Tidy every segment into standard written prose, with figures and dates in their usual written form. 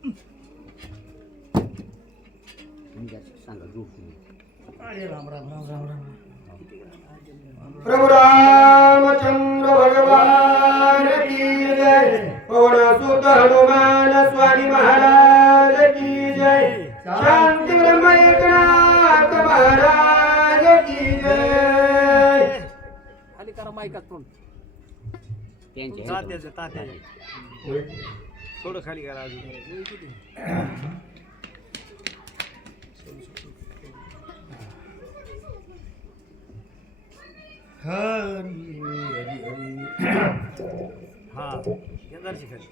अरे राम राम राम राम राम. प्रभु रामचंद्र भगवान की जय. पवन सुत हनुमान स्वामी महाराज की जय. शांती ब्रह्म एकनाथ महाराज की जय. खाली करा माईकात तोंड. त्यांचे तात्याचे थोडं खाली करा अजून. हरी हरी हरी. हा यंदाची खाली.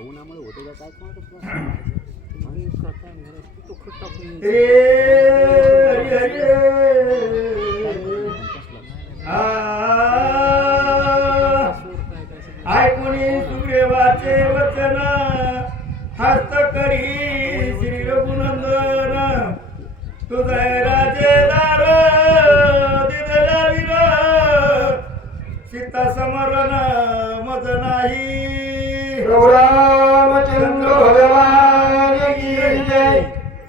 उन्हामुळे होते का काय तो खट टाकून ऐकुनी सुग्रीवाचे वचन हस्त करी श्री रघुनंदन. तुझे राजेदार दिदला वीर सीता समरण मज नाही. रामचंद्र भगवान की जय.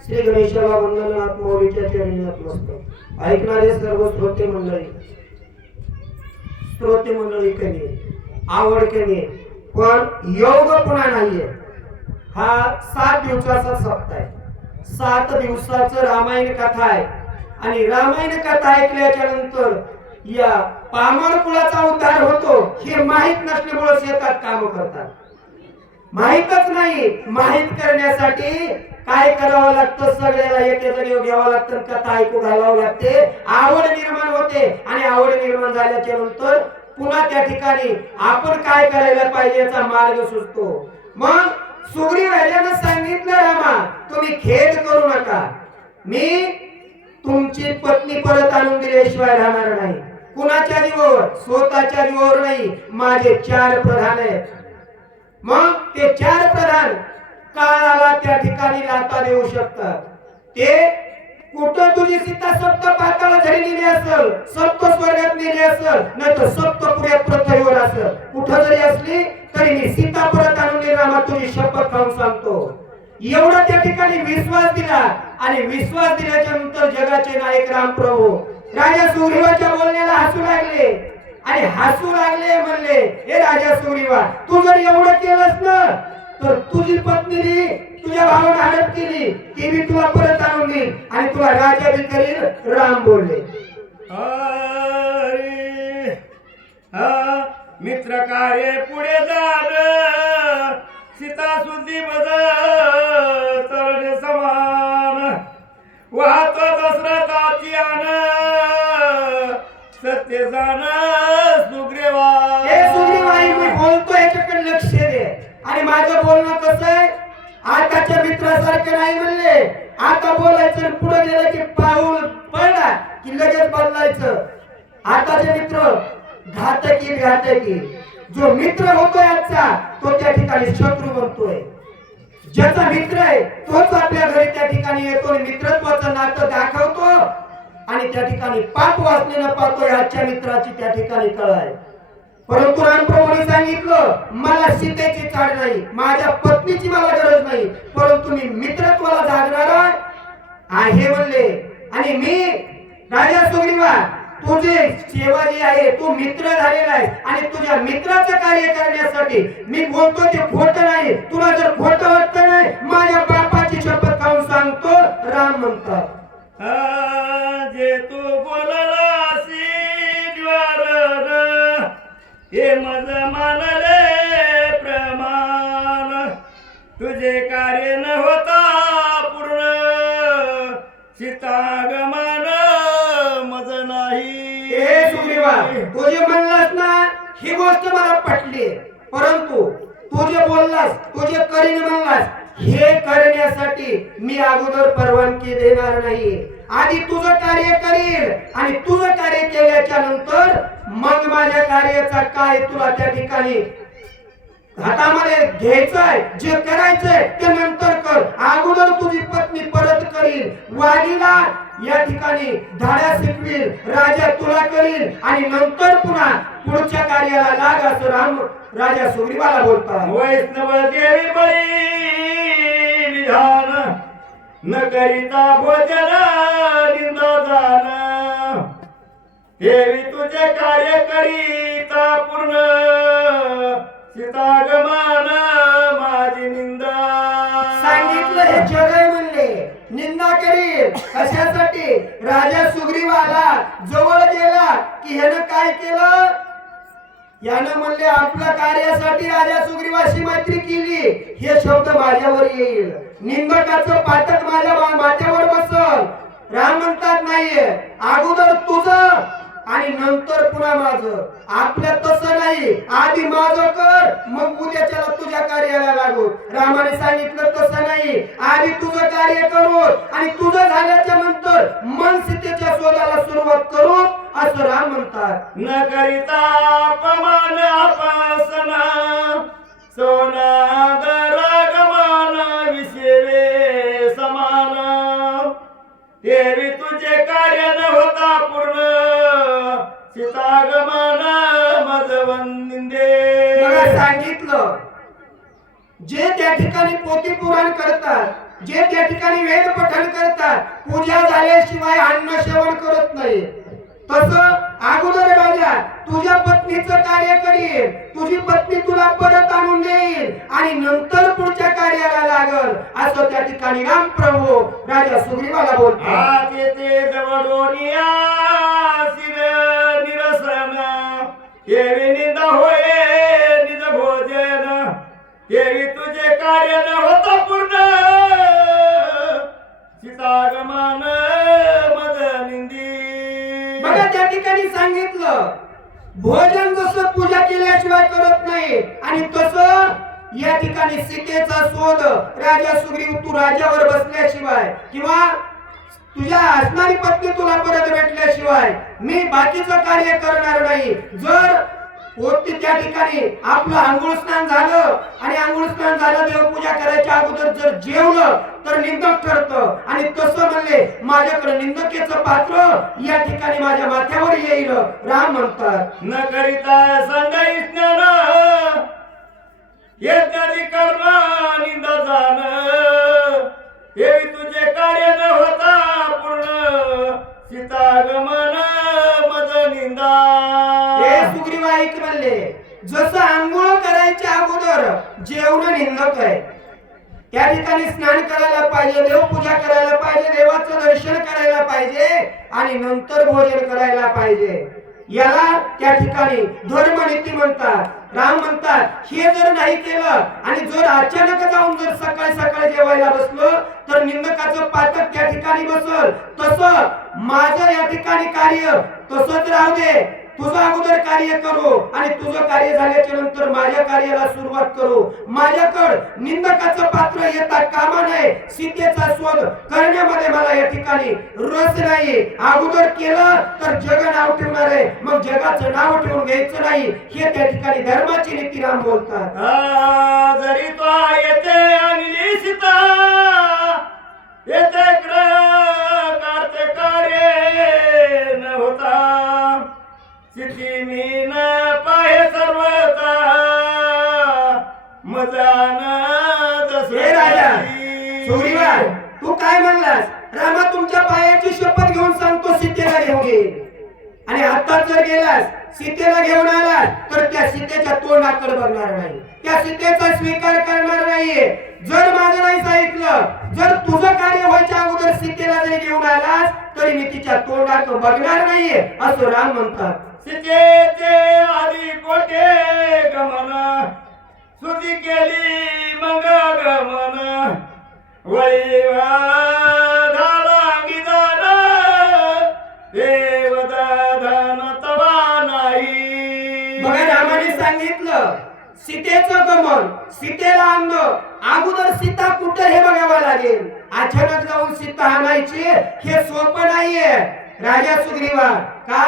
श्री गणेशाला वंदनात मोरीच्या चरणी नतमस्तक. ऐकणारे सर्व श्रोते मंडळी कमी आवड कमी पण योग पुन्हा नाहीये. हा 7 दिवसाचा सप्ताह आहे. 7 दिवसाचं रामायण कथा आहे आणि रामायण कथा ऐकल्याच्या नंतर या पामर कुळाचा उद्धार होतो हे माहित नसल्यामुळे शेतात काम करतात. माहितच नाही. माहित करण्यासाठी काय करावं लागतं, सगळ्याला एक घ्यावं लागतं, कथा ऐकू घालावं लागते, आवड निर्माण होते आणि आवड निर्माण झाल्याच्या नंतर पुन्हा त्या ठिकाणी आपण काय करायला पाहिजे याचा मार्ग सुचतो. मग सुग्रीव राजाने सांगितलं रामा तुम्ही खेद करू नका. मी तुमची पत्नी परत आणून दिल्याशिवाय राहणार नाही. कुणाच्या जीवावर, स्वतःच्या जीवावर नाही. माझे 4 प्रधान आहेत. मग ते 4 प्रधान काळाला त्या ठिकाणी लाता देऊ शकतात. ते कुठं तुझी सीता सप्त पाताळात जरी नेली असेल, सप्त स्वर्गात नेली असेल, नाही तर सप्तपुऱ्यात पृथ्वीवर असेल, कुठं जरी असली तरी मी सीता परत आणून देणार तुझी शपथ खाऊन सांगतो. एवढा त्या ठिकाणी विश्वास दिला आणि विश्वास दिल्याच्या नंतर जगाचे नायक रामप्रभू राजा सुग्रीवाच्या बोलण्याला हसू लागले आणि हसू लागले. म्हणले हे राजा सुग्रीवा तू जर एवढं केलंस ना तर तुझी पत्नी तुझ्या भावाने हडप केली की मी तुला परत आणून देईन आणि तुला राजा बी करील. राम बोलले अरे मित्र कार्य पुढे झालं सीता सुद्धी मज तरणे समान वाहतो दशरथाची आन सत्य जाण सुग्रीवा. हे सुग्रीवा मी बोलतो याच्याकडे लक्ष दे आणि माझं बोलणं कसं आहे आताच्या मित्रासारखं नाही. म्हणले आता बोलायचं पुढे गेलं की पाऊल पडला की लगेच बदलायचं. आताचे मित्र घातकी. जो मित्र होतोय आजचा तो त्या ठिकाणी शत्रू बनतोय. ज्याचा मित्र आहे तोच आपल्या घरी त्या ठिकाणी येतो, मित्रत्वाचं नातं दाखवतो आणि त्या ठिकाणी पाप वाचलेलं पाहतोय. आजच्या मित्राची त्या ठिकाणी कळ आहे. परंतु रामप्रभूंनी सांगितलं मला सीतेची चाड नाही, माझ्या पत्नीची मला गरज नाही, परंतु मी मित्रत्वाला जागणारा आहे म्हणले. आणि मी राजा सुग्रीवा तुझे सेवा जी आहे तू मित्र झालेला आहे आणि तुझ्या मित्राचं कार्य करण्यासाठी मी बोलतो ते खोटं नाही. तुला जर खोटं वाटतं नाही माझ्या बापाची शपथ खाऊन सांगतो. राम म्हणतात जे तू बोललासी ज्वार हे मज मानले प्रमाण तुझे कार्य न होता पूर्ण सीतागमन मज नाही. हे सुग्रीवा तू जे म्हणलास ना ही गोष्ट मला पटली, परंतु तू जे बोललास तू जे करीन म्हणलास हे करण्यासाठी मी अगोदर परवानगी देणार नाही. आधी तुझं कार्य करील आणि तुझं कार्य केल्याच्या नंतर मग माझ्या कार्याचा काय तुला त्या ठिकाणी हातामध्ये घ्यायचंय, जे करायचंय ते नंतर कर. अगोदर तुझी पत्नी परत करील. वाडीला या ठिकाणी धाड्या शिकवील, राजा तुला करील आणि नंतर पुन्हा पुढच्या कार्याला लाग असं राम राजा सुग्रीवाला बोलतात. वैष्णव देवी बळी विधान न करिता भोजन निंदा जान, देवी तुझे कार्य करीता पूर्ण सीतागमन माझी निंदा. सांगितलं हे जग आहे म्हणले, निंदा करील कशासाठी? राजा सुग्रीवाला जवळ गेला की ह्यानं काय केलं? यानं म्हणले आपल्या कार्यासाठी राजा सुग्रीवाशी मैत्री केली, हे शब्द माझ्यावर येईल, निंदकाचं पातक माझ्या माथ्यावर बसल. राम म्हणतात नाहीये, अगोदर तुझं आणि नंतर पुन्हा माझं. आपल्या तसं नाही, आधी माझं कर मग उद्याच्याला तुझ्या कार्याला लागू. रामाने सांगितलं तसं नाही, आधी तुझं कार्य करू आणि तुझं झाल्याच्या नंतर मन सीतेच्या शोधाला सुरुवात करू असं राम म्हणतात. न करिता अपमान अपसन सोनादर गमान विषेवे समान, देवी तुझे कार्य न होता पूर्ण सीतागमन मज वंदे. बघा सांगितलं, जे त्या ठिकाणी पोथी पुराण करतात, जे त्या ठिकाणी वेद पठण करतात, पूजा झाल्याशिवाय अन्न सेवन करत नाही. तसं अगोदर राजा तुझ्या पत्नीचं कार्य करील, तुझी पत्नी तुला परत आणून देईल आणि नंतर पुढच्या कार्याला लागल असं त्या ठिकाणी राम प्रभू राजा सुग्रीवाला बोलतात. आते ते जवळोनिया शिर निरसन, देवी निंदा होय निज भोजन, देवी तुझे कार्य न होता पूर्ण सीतागमन मज निंदी. बघा त्या ठिकाणी सांगितलं, भोजन जसं पूजा केल्याशिवाय करत नाही आणि तसं या ठिकाणी सीतेचा शोध राजा सुग्रीव तू राज्यावर बसल्याशिवाय किंवा तुझ्या असणारी पत्नी तुला परत भेटल्याशिवाय मी बाकीचं कार्य करणार नाही. जर पोती त्या ठिकाणी आपलं आंघोळ स्नान झालं आणि आंघोळ स्नान झालं देवपूजा करायच्या अगोदर जर जेवलं तर निंदक ठरतं आणि तसं म्हणले माझ्याकडे निंदकेचं पात्र या ठिकाणी माझ्या माथ्यावर येईल राम म्हणतात. न करिता संगई स्नान यज्ञादी कर्म निंदा जाण, देवी तुझे कार्य न होता पूर्ण सीतागमन मज निंदा. हे सुग्रीवाईक म्हणले, जसं आंघोळ करायच्या अगोदर जेवण निंदक आहे, त्या ठिकाणी स्नान करायला पाहिजे, देवपूजा करायला पाहिजे, देवाचं दर्शन करायला पाहिजे आणि नंतर भोजन करायला पाहिजे. याला त्या ठिकाणी धर्मनीती म्हणतात. राम म्हणतात हे जर नाही केलं आणि जर अचानक जाऊन जर सकाळी सकाळी जेवायला बसलो तर निंदकाचं पातक त्या ठिकाणी बसल. तसं माझं या ठिकाणी कार्य तसंच राहू दे, तुझं अगोदर कार्य करू आणि तुझं कार्य झाल्याच्या नंतर माझ्या कार्याला सुरुवात करू. माझ्याकडं निंदकाचं पात्र येता कामा नये, सीतेचा शोध करण्यामध्ये मला या ठिकाणी रस नाही. अगोदर केलं तर जग नाव ठेवणार आहे, मग जगाचं नाव ठेवून घ्यायचं नाही, हे त्या ठिकाणी धर्माची नीती राम बोलतात. जरी तो येते आणि सीता येते कार्य कार्य न होता, सिद्धी मी न पाहे सर्वता मजान हे राजा सुग्रीवा, तू काय म्हणलास? रामा तुमच्या पायाची शपथ घेऊन सांगतो सीतेला घेऊन ये. आणि आता जर गेलास सीतेला घेऊन आलास तर त्या सीतेच्या तोंडाकडे बघणार नाही, त्या सीतेचा स्वीकार करणार नाहीये. जर माझं नाही सांगितलं, जर तुझं कार्य व्हायच्या अगोदर सीतेला जरी घेऊन आलास तरी मी तिच्या तोंडाकडे बघणार नाहीये असं राम म्हणतात. सीतेचे आधी कोठे गमन, सुधी केली मग गमन, वैवाधारांगी दान, देवदान तवा नाही. बघा रामाने सांगितलं सीतेचं गमन, सीतेला आणणं, अगोदर सीता कुठे हे बघावं लागेल. अचानक जाऊन सीता आणायची हे सोपं नाहीये. राजा सुग्रीवा का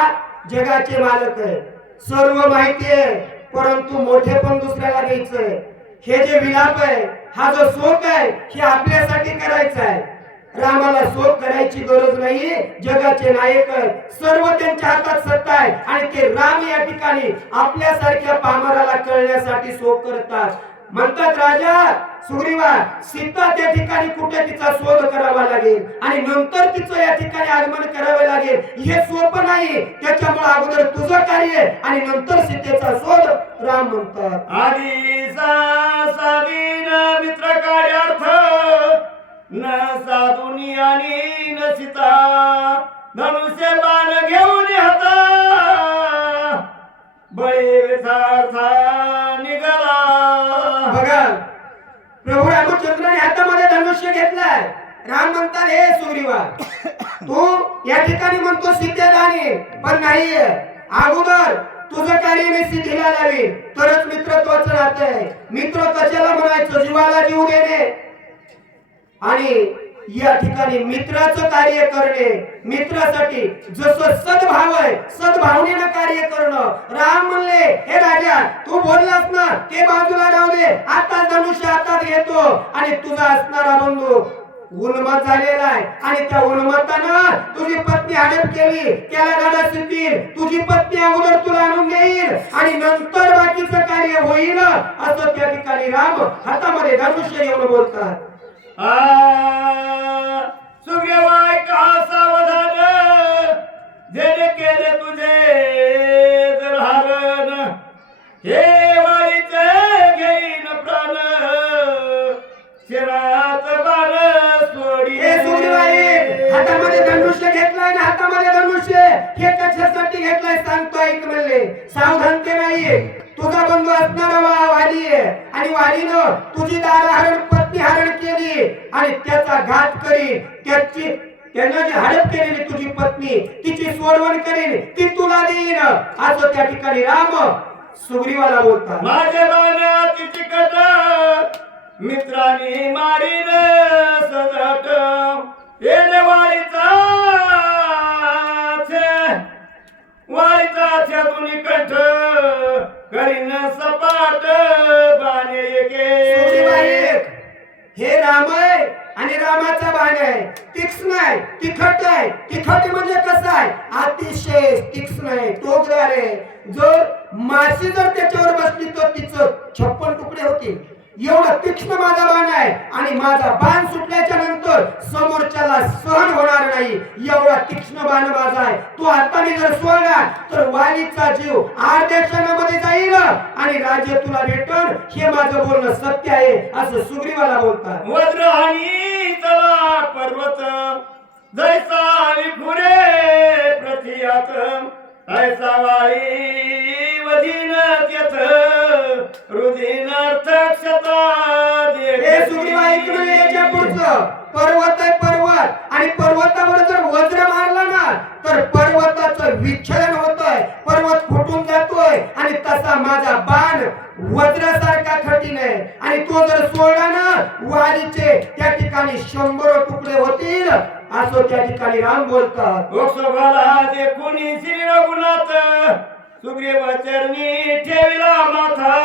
जगाचे मालक आहे, सर्व माहिती आहे, परंतु मोठे पण दुसऱ्याला द्यायचंय. हे जे विलाप आहे, हा जो शोक आहे, हे आपल्यासाठी करायचा आहे. रामाला शोक करायची गरज नाही. जगाचे नायक सर्व त्यांच्या हातात सत्ता आहे आणि ते राम या ठिकाणी आपल्यासारख्या पामराला कळण्यासाठी शोक करतात. म्हणतात राजा सुग्रीवा, सीता त्या ठिकाणी कुठे तिचा शोध करावा लागेल आणि नंतर तिचं या ठिकाणी आगमन करावे लागेल. हे सोपं नाही. त्याच्यामुळे अगोदर तुझं कार्य आणि नंतर सीतेचा शोध राम म्हणतात. आधी साधीन मित्र कार्यार्थ न साधुनी आणि न सीता धनुष्य बाण घेऊन हाता बळी सारथा निघाला. बघा प्रभू रामचंद्राने हातामध्ये धनुष्य घेतलाय. राम म्हणतात हे सुग्रीवा, तू या ठिकाणी म्हणतो सीतेदानी, पण नाही. अगोदर तुझं कार्य मी सिद्धीला लावी तरच मित्रत्वाचं नातं आहे. मित्र कशाला म्हणायचं? जीवाला जीव देणे. आणि या ठिकाणी मित्राचं कार्य करणे, मित्रासाठी जसं सद्भाव आहे सद्भावनेनं कार्य करणं. राम म्हणले हे राजा, तू बोललास ना ते बाजूला राहू दे, आता धनुष्य हातात घेतो. आणि तुझा असणारा बंधू उन्मत झालेला आहे आणि त्या उन्मतानं तुझी पत्नी हडप केली, त्याला गाडा सुटतील. तुझी पत्नी अगोदर तुला आणून देईल आणि नंतर बाकीचं कार्य होईल, असं त्या ठिकाणी राम हातामध्ये धनुष्य घेऊन बोलतात. सुग्रीवाय का सावधान जेणे केले तुझे दलहारण हे वाळीचे घेईन प्राण शिरात बाण सोडी. हे सुग्रीवाई, हातामध्ये धनुष्य घेतलाय ना, हातामध्ये धनुष्य हे कशासाठी घेतलाय सांगतो ऐक. म्हणले सावधानते नाही. तुझा बंधू असणारा वाली आहे आणि वालीनं तुझी दारहरण पत्नी हरण केली आणि त्याचा घात करी. त्यानं जी हडप केलेली तुझी पत्नी तिची सोडवण करेन, ती तुला देईन, असं त्या ठिकाणी राम सुग्रीवाला बोलतात. माझे बाण तिची कट मित्रांनी मारीन सजट येणे वाळीचा दोन्ही कंठ करीन सपाट बाणे एके. सुग्रीवाई, हे राम आहे आणि रामाचा बाण आहे. तीक्ष्ण आहे, तिखट आहे. तिखट म्हणजे कसं आहे? अतिशय तीक्ष्ण आहे, टोकदार आहे. जर माशी जर त्याच्यावर बसली तर तिचं 56 तुकडे होतील. एवढा तीक्ष्ण माझा बाण आहे आणि माझा बाण सुटल्याच्या नंतर समोरच्याला सहन होणार नाही. एवढा तीक्ष्ण बाण माझा आहे. तो हाताने जर सोडला तर वालीचा जीव अर्ध्या क्षणामध्ये जाईल आणि राज्य तुला भेटल. हे माझं बोलणं सत्य आहे, असं सुग्रीवाला बोलतात. वज्रहानी चला पर्वत जैसा विखुरे प्रतियात ऐसा वाई वधीन त्यथ रुधिन क्षता. हे सुग्रीवाई म्हणजे याच्या पुढचं पर्वत आहे. पर्वत आणि पर्वतावर जर वज्र मारला ना तर पर्वताचं विच्छेदन होतंय, पर्वत फुटून जातोय. आणि तसा माझा बाण वज्रासारखा कठीण आहे आणि तो जर सोडला ना वालीचे त्या ठिकाणी 100 तुकडे होतील, असं त्या ठिकाणी राम बोलतात. लोकसभाला देखून श्री रघुनाथ सुग्रीव चरणी ठेविला माथा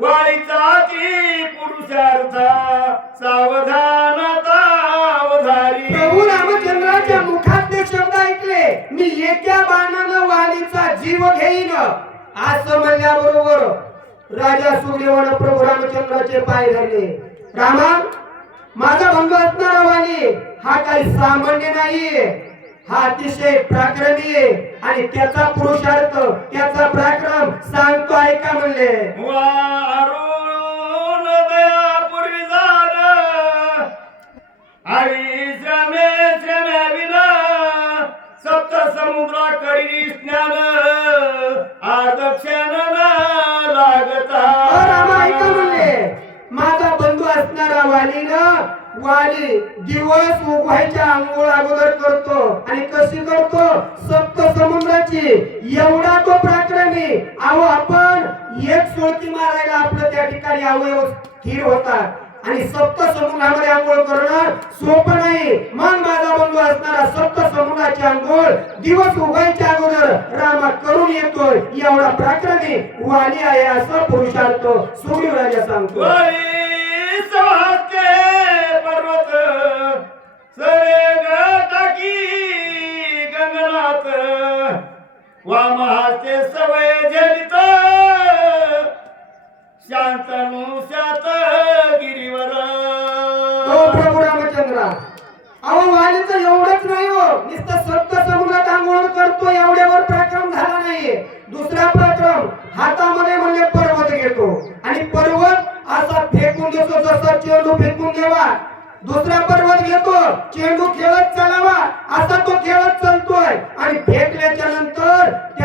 वाळीचा ती पुरुषार्था सावधानता अवधारी. प्रभू रामचंद्राच्या मुखातले शब्द ऐकले, मी एका बाणानं वालीचा जीव घेईन, असं म्हणल्याबरोबर राजा सुग्रीवानं प्रभू रामचंद्राचे पाय धरले. रामा, माझा बंधू असणारा वाली हा काही सामान्य नाहीये. हा अतिशय पराक्रमी आहे आणि त्याचा पुरुषार्थ त्याचा पराक्रम सांगतो ऐका. म्हणले वारुण दया पूर्वी जाण आई श्रमे विना सप्त समुद्रा करी स्नान आदक्षण लागता. रामा ऐका. म्हणले माझा बंधू असणारा वाली दिवस उगवायच्या आंघोळ अगोदर करतो. आणि कशी करतो? सप्त समुद्राची. एवढा तो पराक्रमी. अहो, आपण एक सोळकी मारायला आपलं त्या ठिकाणी अवयव स्थिर होतात आणि सप्त समुद्रामध्ये आंघोळ करणं सोपं नाही. मग माझा बंधू असणारा सप्त समुद्राची आंघोळ दिवस उगवायच्या अगोदर रामा करून येतोय. एवढा पराक्रमी वाली आहे, असं पुरुषार्थ सुग्रीव राजा सांगतो. पर्वत सवेग टाकी गगनात वामहास्ते सवय जलित शांतनु शात गिरीवर हो प्रभू रामचंद्रा, अहो वालीचं एवढंच नाही हो, नुसतं सप्त समुद्रात आंघोळ करतो एवढ्यावर पराक्रम झाला नाहीये. दुसरा पराक्रम हातामध्ये म्हणजे पर्वत घेतो आणि पर्वत असा फेकून देतो जसा चेंडू फेकून देवा. दुसरा पर्वत घेतो, चेंडू खेळत चालावा असा तो खेळत चालतोय आणि फेकल्याच्या नंतर